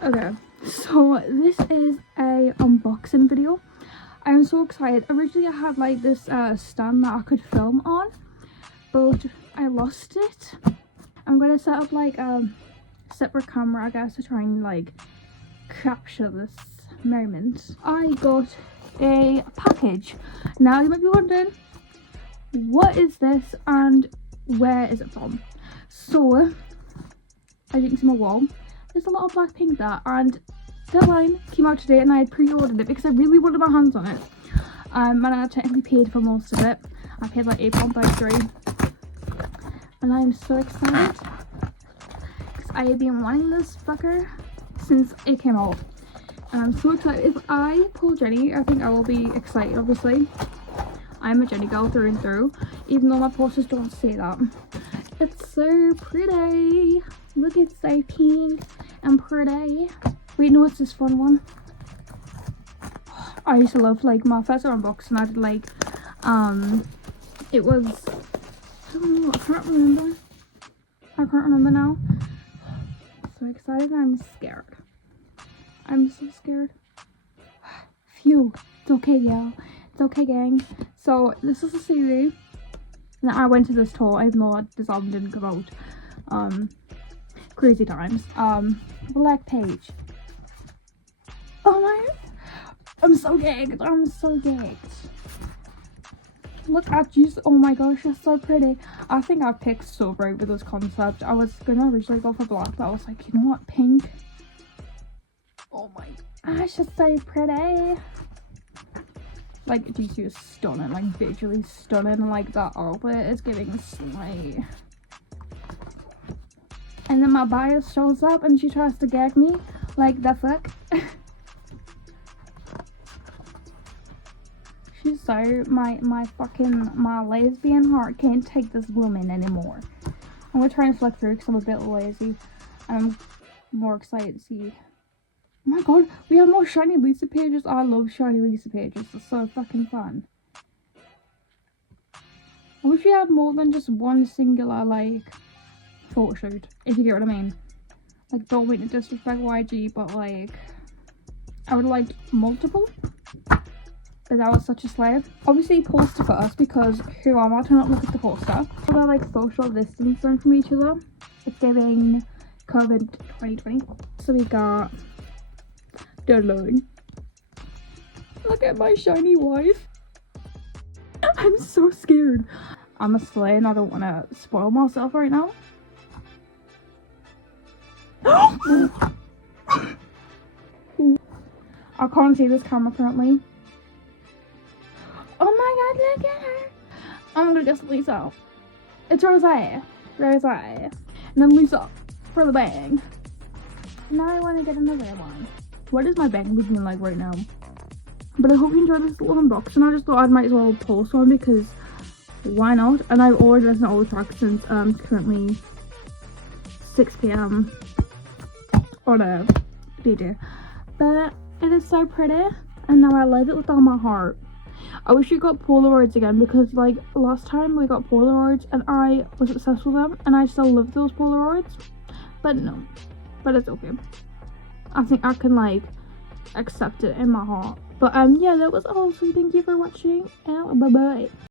Okay, so this is a unboxing video. I'm so excited. Originally I had like this stand that I could film on, but I lost it. I'm gonna set up like a separate camera, I guess, to try and like capture this moment. I got a package. Now you might be wondering, what is this and where is it from? So as you can see my wall, there's a lot of Blackpink there, and Deadline came out today and I had pre-ordered it because I really wanted my hands on it. And I technically paid for most of it. I paid like £8.33, and I'm so excited because I have been wanting this fucker since it came out, and I'm so excited. If I pull Jennie, I think I will be excited. Obviously I'm a Jennie girl through and through, even though my posters don't say that. It's so pretty. Look, it's so pink and pretty. Wait, no, it's this fun one. I used to love, like, my first unboxing I did, like, it was, I don't know, I can't remember now. So excited, I'm scared. I'm so scared. Phew, it's okay, y'all. It's okay, gang. So this is a CD. And I went to this tour, even though this album didn't come out. Crazy times. Black Page. Oh my, I'm so gagged. I'm so gagged. Look at you. Oh my gosh, you're so pretty. I think I picked so right with this concept. I was gonna originally go for black, but I was like, you know what, pink. Oh my gosh, it's so pretty. Like, DC is stunning, like visually stunning. Like, that outfit is giving slay. And then my bias shows up and she tries to gag me. Like, the fuck? She's so, my lesbian heart can't take this woman anymore. I'm gonna try and flick through because I'm a bit lazy. And I'm more excited to see. Oh my god, we have more shiny Lisa pages. I love shiny Lisa pages. It's so fucking fun. I wish we had more than just one singular, like, photo shoot, if you get what I mean. Like, don't mean to disrespect YG, but like, I would like multiple. But that was such a slave. Obviously poster first, because who am I to not look at the poster? They're like social distancing from each other. It's giving COVID 2020. So we got Deadline. Look at my shiny wife. I'm so scared. I'm a slay and I don't want to spoil myself right now. I can't see this camera currently. Oh my god, look at her. I'm gonna guess Lisa. It's Rose. Rose. And then Lisa for the bang. Now I want to get another one. What is my bang looking like right now? But I hope you enjoyed this little unboxing. I just thought I might as well post one because why not? And I've already listened to all the tracks since currently 6 p.m. on a DJ. But it is so pretty and now I love it with all my heart. I wish we got Polaroids again because like last time we got Polaroids and I was obsessed with them and I still love those Polaroids. But no, but it's okay. I think I can like accept it in my heart. But yeah, that was all. So thank you for watching and bye bye.